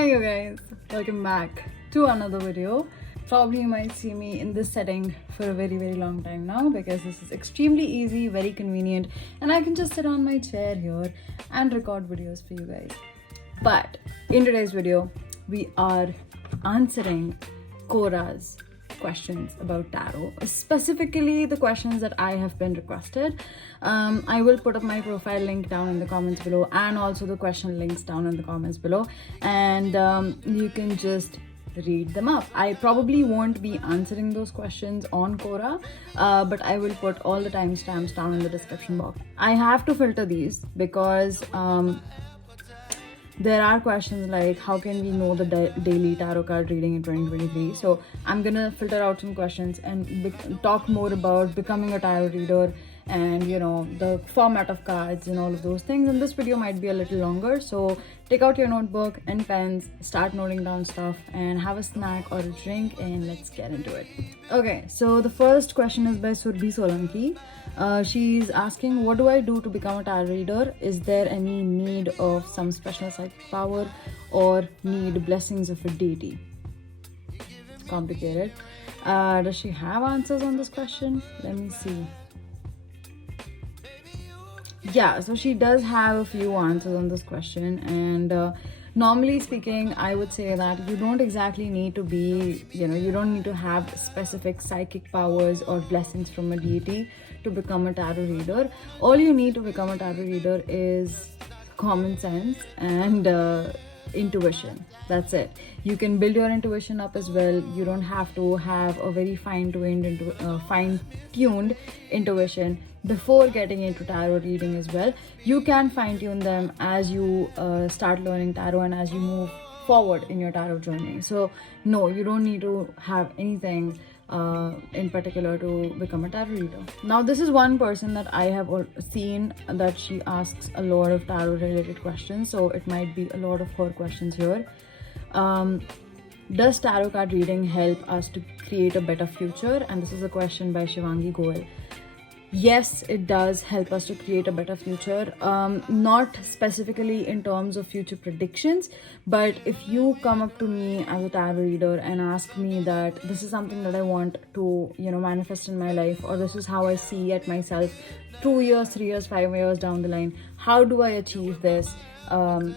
Hi you guys, welcome back to another video. Probably you might see me in this setting for a very long time now because this is extremely easy, very convenient, and I can just sit on my chair here and record videos for you guys. But in today's video, we are answering Quora's questions about tarot, specifically the questions that I have been requested. I will put up my profile link down in the comments below and also the question links down in the comments below, and you can just read them up. I probably won't be answering those questions on Quora, but I will put all the timestamps down in the description box. I have to filter these because there are questions like how can we know the daily tarot card reading in 2023. So I'm gonna filter out some questions and talk more about becoming a tarot reader and the format of cards and all of those things. And this video might be a little longer, so take out your notebook and pens, start noting down stuff, and have a snack or a drink, and let's get into it. Okay, so the first question is by Surbhi Solanki. She's asking, what do I do to become a tarot reader? Is there any need of some special psychic power or need blessings of a deity? Complicated. Does she have answers on this question? Let me see. Yeah, so she does have a few answers on this question, and normally speaking, I would say that you don't exactly need to be, you don't need to have specific psychic powers or blessings from a deity to become a tarot reader. All you need to become a tarot reader is common sense and intuition. That's it. You can build your intuition up as well. You don't have to have a very fine-tuned intuition before getting into tarot reading as well. You can fine-tune them as you start learning tarot and as you move forward in your tarot journey. So no, you don't need to have anything in particular to become a tarot reader. Now, this is one person that I have seen that she asks a lot of tarot related questions, so it might be a lot of her questions here. Does tarot card reading help us to create a better future? And this is a question by Shivangi Goel. Yes, it does help us to create a better future. Not specifically in terms of future predictions, but if you come up to me as a tarot reader and ask me that this is something that I want to, manifest in my life, or this is how I see at myself 2 years, 3 years, 5 years down the line, how do I achieve this? And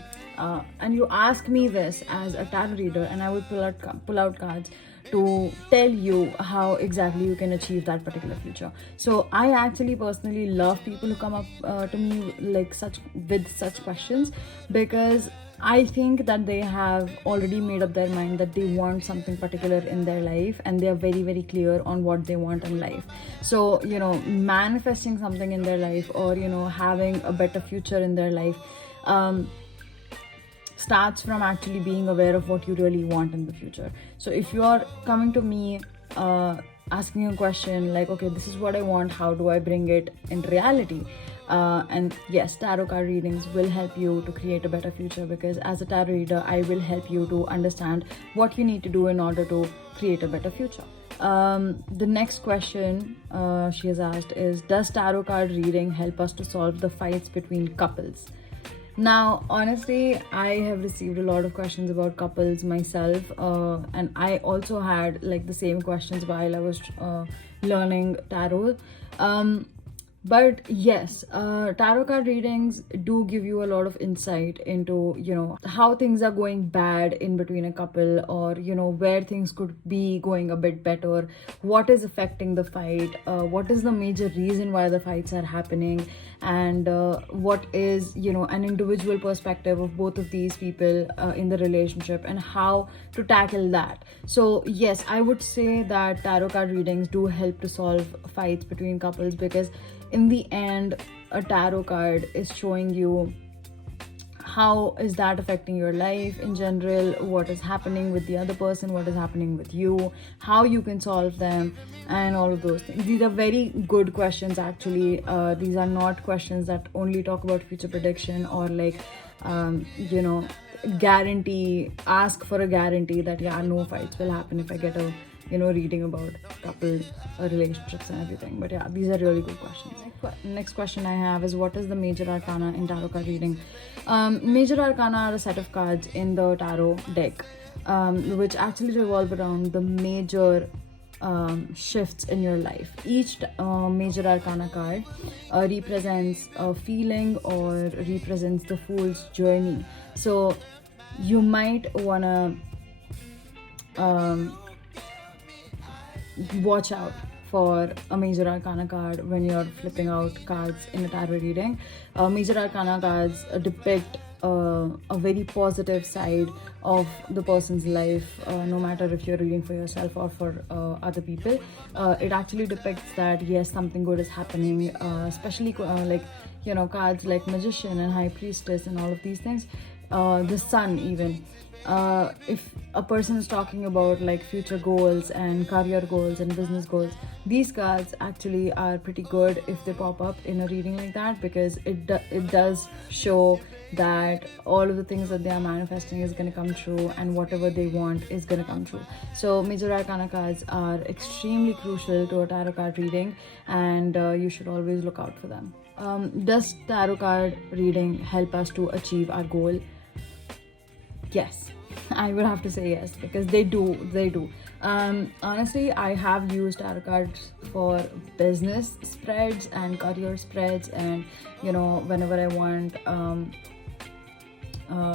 you ask me this as a tarot reader, and I will pull out cards to tell you how exactly you can achieve that particular future. So I actually personally love people who come up to me with such questions, because I think that they have already made up their mind that they want something particular in their life, and they are very clear on what they want in life. So manifesting something in their life, or having a better future in their life starts from actually being aware of what you really want in the future. So if you're coming to me asking a question like, okay, this is what I want, how do I bring it in reality? And yes, tarot card readings will help you to create a better future, because as a tarot reader, I will help you to understand what you need to do in order to create a better future. The next question she has asked is, does tarot card reading help us to solve the fights between couples? Now, honestly, I have received a lot of questions about couples myself, and I also had the same questions while I was learning tarot. But yes, tarot card readings do give you a lot of insight into, how things are going bad in between a couple, or, where things could be going a bit better, what is affecting the fight, what is the major reason why the fights are happening, and what is, an individual perspective of both of these people in the relationship, and how to tackle that. So yes, I would say that tarot card readings do help to solve fights between couples, because in the end, a tarot card is showing you how is that affecting your life in general, what is happening with the other person, what is happening with you, how you can solve them, and all of those things. These are very good questions actually. These are not questions that only talk about future prediction, or guarantee, ask for a guarantee that no fights will happen if I get a reading about couple relationships and everything. But yeah, these are really good questions. Next question I have is, what is the major arcana in tarot card reading? Major arcana are a set of cards in the tarot deck, which actually revolve around the major shifts in your life. Each major arcana card represents a feeling or represents the fool's journey. So you might wanna watch out for a major arcana card when you're flipping out cards in a tarot reading. Major arcana cards depict a very positive side of the person's life, no matter if you're reading for yourself or for other people. It actually depicts that yes, something good is happening, especially cards like Magician and High Priestess and all of these things. The Sun even. If a person is talking about like future goals and career goals and business goals, these cards actually are pretty good if they pop up in a reading like that, because it does show that all of the things that they are manifesting is going to come true, and whatever they want is going to come true. So major arcana cards are extremely crucial to a tarot card reading, and you should always look out for them. Does tarot card reading help us to achieve our goal? Yes, I would have to say yes, because they do. Honestly, I have used tarot cards for business spreads and career spreads, and whenever I want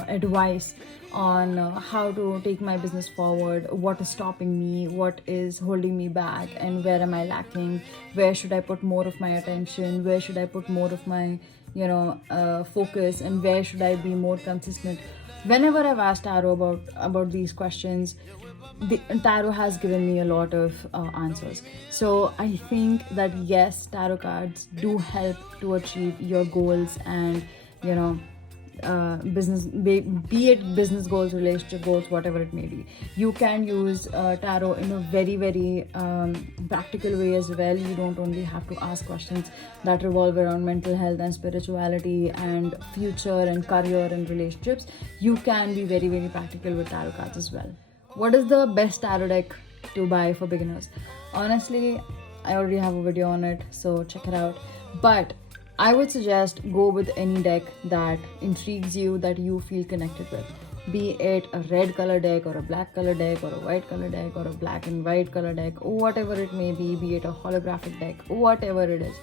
advice on how to take my business forward, what is stopping me, what is holding me back, and where am I lacking, where should I put more of my attention, where should I put more of my focus, and where should I be more consistent. Whenever I've asked tarot about these questions, the tarot has given me a lot of answers. So I think that yes, tarot cards do help to achieve your goals and business, be it business goals, relationship goals, whatever it may be. You can use tarot in a very, very practical way as well. You don't only have to ask questions that revolve around mental health and spirituality and future and career and relationships. You can be very, very practical with tarot cards as well. What is the best tarot deck to buy for beginners? Honestly, I already have a video on it, so check it out. But I would suggest go with any deck that intrigues you, that you feel connected with. Be it a red color deck or a black color deck or a white color deck or a black and white color deck, or whatever it may be it a holographic deck, whatever it is.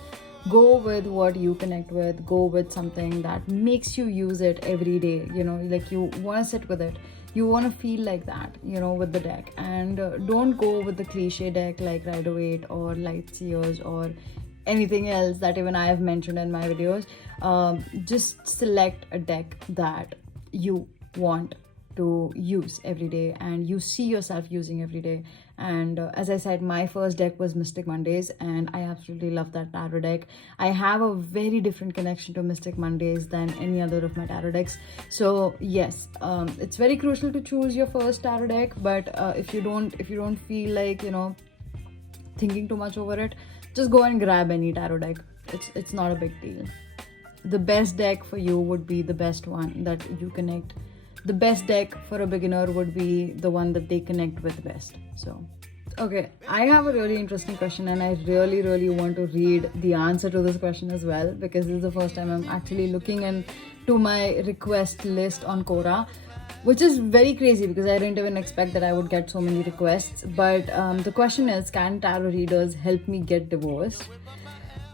Go with what you connect with. Go with something that makes you use it every day. Like you want to sit with it. You want to feel like that, with the deck. And don't go with the cliche deck like Rider-Waite or Lightseers or anything else that even I have mentioned in my videos. Just select a deck that you want to use every day and you see yourself using every day. And as I said, my first deck was Mystic Mondays, and I absolutely love that tarot deck. I have a very different connection to Mystic Mondays than any other of my tarot decks. So yes, it's very crucial to choose your first tarot deck, but if you don't feel like thinking too much over it, just go and grab any tarot deck. It's not a big deal. The best deck for you would be the best one that you connect. The best deck for a beginner would be the one that they connect with best. So, okay, I have a really interesting question, and I really, really want to read the answer to this question as well, because this is the first time I'm actually looking into my request list on Quora, which is very crazy because I didn't even expect that I would get so many requests. But the question is, can tarot readers help me get divorced?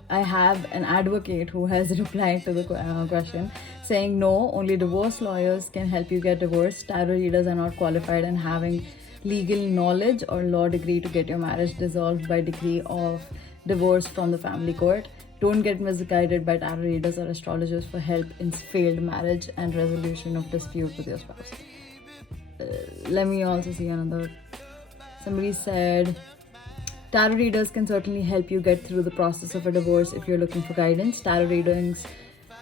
I have an advocate who has replied to the question saying no, only divorce lawyers can help you get divorced. Tarot readers are not qualified in having legal knowledge or law degree to get your marriage dissolved by decree of divorce from the family court. Don't get misguided by tarot readers or astrologers for help in failed marriage and resolution of dispute with your spouse. Let me also see another. Somebody said, tarot readers can certainly help you get through the process of a divorce if you're looking for guidance. Tarot readings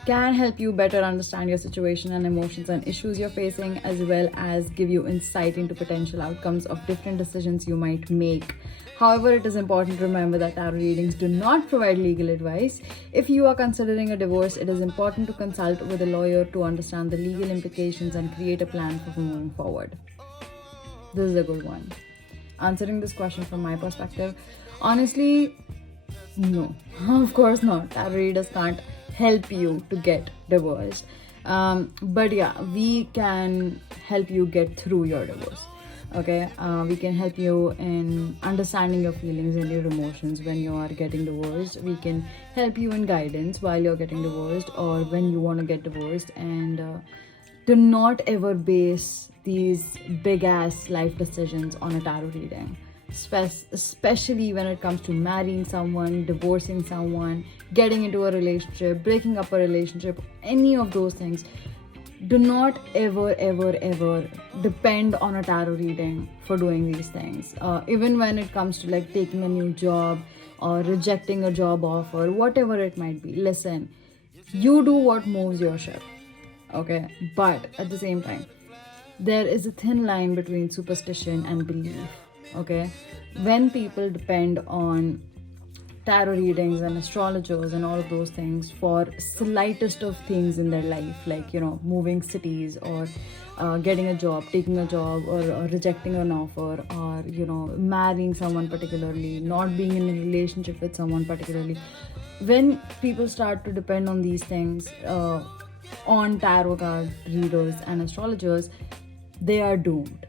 can help you better understand your situation and emotions and issues you're facing, as well as give you insight into potential outcomes of different decisions you might make. However, it is important to remember that tarot readings do not provide legal advice. If you are considering a divorce, it is important to consult with a lawyer to understand the legal implications and create a plan for moving forward. This is a good one. answering this question from my perspective, honestly, no, of course not. Tarot readers can't help you to get divorced. But yeah, we can help you get through your divorce. Okay, we can help you in understanding your feelings and your emotions when you are getting divorced. We can help you in guidance while you're getting divorced or when you want to get divorced. And do not ever base these big ass life decisions on a tarot reading, especially when it comes to marrying someone, divorcing someone, getting into a relationship, breaking up a relationship, any of those things. Do not ever depend on a tarot reading for doing these things. Even when it comes to like taking a new job or rejecting a job offer, whatever it might be, listen, you do what moves your ship. Okay, but at the same time, there is a thin line between superstition and belief. Okay, when people depend on tarot readings and astrologers and all of those things for slightest of things in their life, like, you know, moving cities or getting a job, taking a job, or rejecting an offer, or, you know, marrying someone particularly, not being in a relationship with someone particularly. When people start to depend on these things, on tarot card readers and astrologers, they are doomed.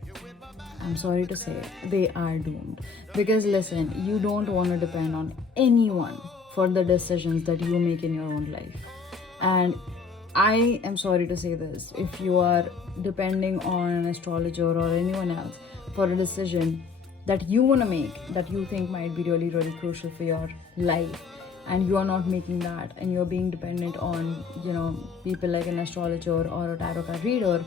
I'm sorry to say, they are doomed. Because listen, you don't want to depend on anyone for the decisions that you make in your own life. And I am sorry to say this, if you are depending on an astrologer or anyone else for a decision that you want to make, that you think might be really, really crucial for your life, and you are not making that, and you're being dependent on, you know, people like an astrologer or a tarot card reader,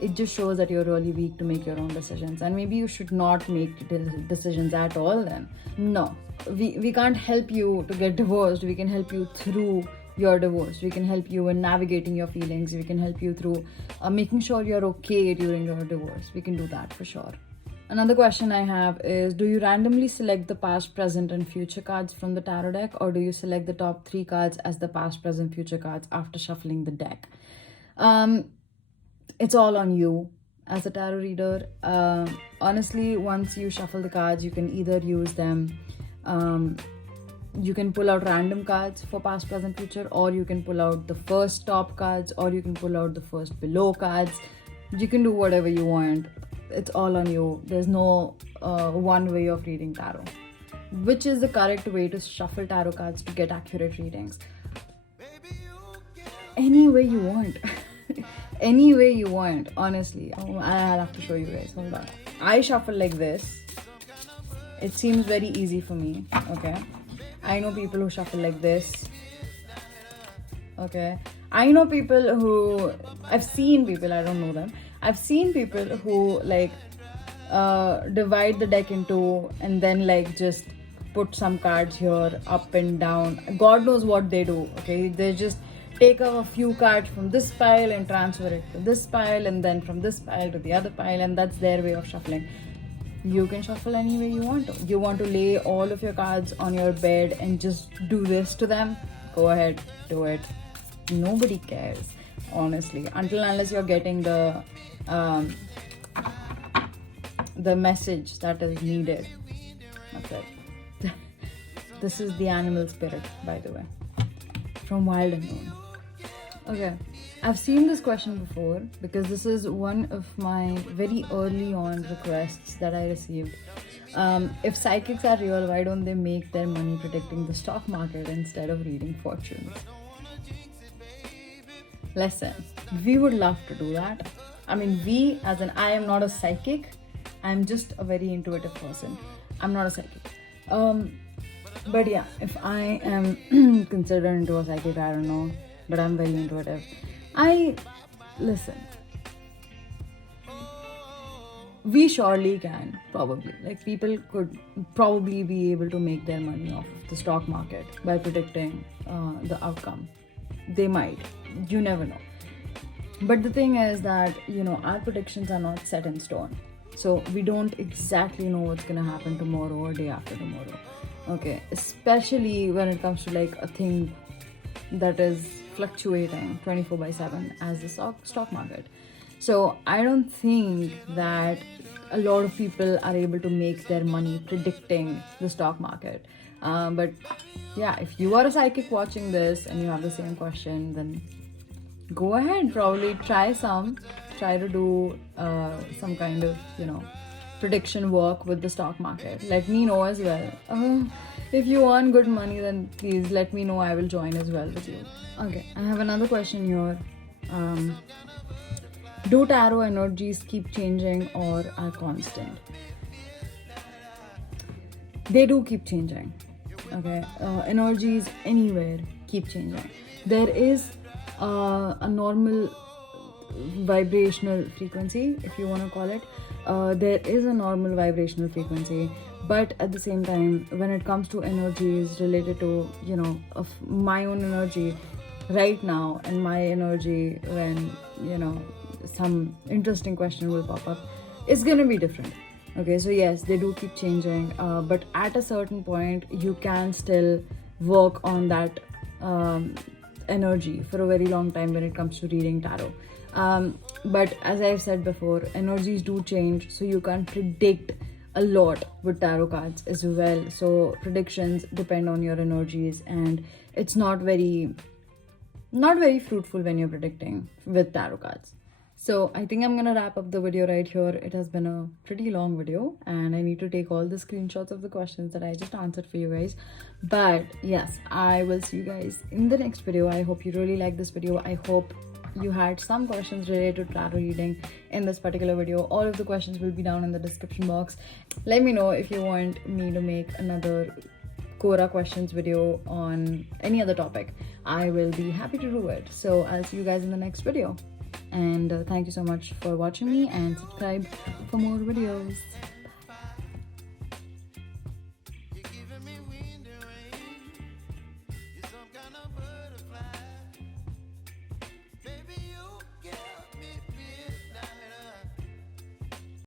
it just shows that you're really weak to make your own decisions, and maybe you should not make decisions at all then. No, we can't help you to get divorced. We can help you through your divorce. We can help you in navigating your feelings. We can help you through making sure you're okay during your divorce. We can do that for sure. Another question I have is, do you randomly select the past, present, and future cards from the tarot deck, or do you select the top 3 cards as the past, present, future cards after shuffling the deck? It's all on you as a tarot reader. Honestly, once you shuffle the cards, you can either use them, you can pull out random cards for past, present, future, or you can pull out the first top cards, or you can pull out the first below cards. You can do whatever you want. It's all on you. There's no one way of reading tarot. Which is the correct way to shuffle tarot cards to get accurate readings? Any way you want. Any way you want, honestly. I'll have to show you guys. Hold on. I shuffle like this. It seems very easy for me. Okay. I know people who shuffle like this. Okay. I know people who... I've seen people, I don't know them. I've seen people who like divide the deck into and then like just put some cards here, up and down. God knows what they do. Okay. They just take a few cards from this pile and transfer it to this pile, and then from this pile to the other pile, and that's their way of shuffling. You can shuffle any way you want to. You want to lay all of your cards on your bed and just do this to them? Go ahead, do it. Nobody cares, honestly, unless you're getting the message that is needed. Okay. This is the animal spirit, by the way, from Wild and Known. Okay, I've seen this question before because this is one of my very early on requests that I received. If psychics are real, why don't they make their money predicting the stock market instead of reading fortunes? Listen, we would love to do that. I mean, we, as in, I am not a psychic. I'm just a very intuitive person. I'm not a psychic. But yeah, if I am considered into a psychic, I don't know. But I'm very intuitive. Listen, we surely can, probably. Like, people could probably be able to make their money off of the stock market by predicting the outcome. They might. You never know. But the thing is that, you know, our predictions are not set in stone. So we don't exactly know what's going to happen tomorrow or day after tomorrow. Okay, especially when it comes to like a thing that is fluctuating 24/7 as the stock market. So I don't think that a lot of people are able to make their money predicting the stock market. But yeah, if you are a psychic watching this and you have the same question, then go ahead, probably try to do some kind of, prediction work with the stock market. Let me know as well. If you earn good money, then please let me know. I will join as well with you. Okay, I have another question here. Do tarot energies keep changing or are constant? They do keep changing. Okay, energies anywhere keep changing. There is a normal vibrational frequency, if you want to call it. There is a normal vibrational frequency, but at the same time, when it comes to energies related to, of my own energy right now and my energy when, some interesting question will pop up, it's gonna be different. Okay, so yes, they do keep changing, but at a certain point, you can still work on that energy for a very long time when it comes to reading tarot. But as I've said before, energies do change, so you can't predict a lot with tarot cards as well. So predictions depend on your energies, and it's not very fruitful when you're predicting with tarot cards. So I think I'm gonna wrap up the video right here. It has been a pretty long video and I need to take all the screenshots of the questions that I just answered for you guys. But yes, I will see you guys in the next video. I hope you really like this video. I hope you had some questions related to tarot reading in this particular video. All of the questions will be down in the description box. Let me know if you want me to make another Quora questions video on any other topic. I will be happy to do it. So I'll see you guys in the next video. And thank you so much for watching me, and subscribe for more videos.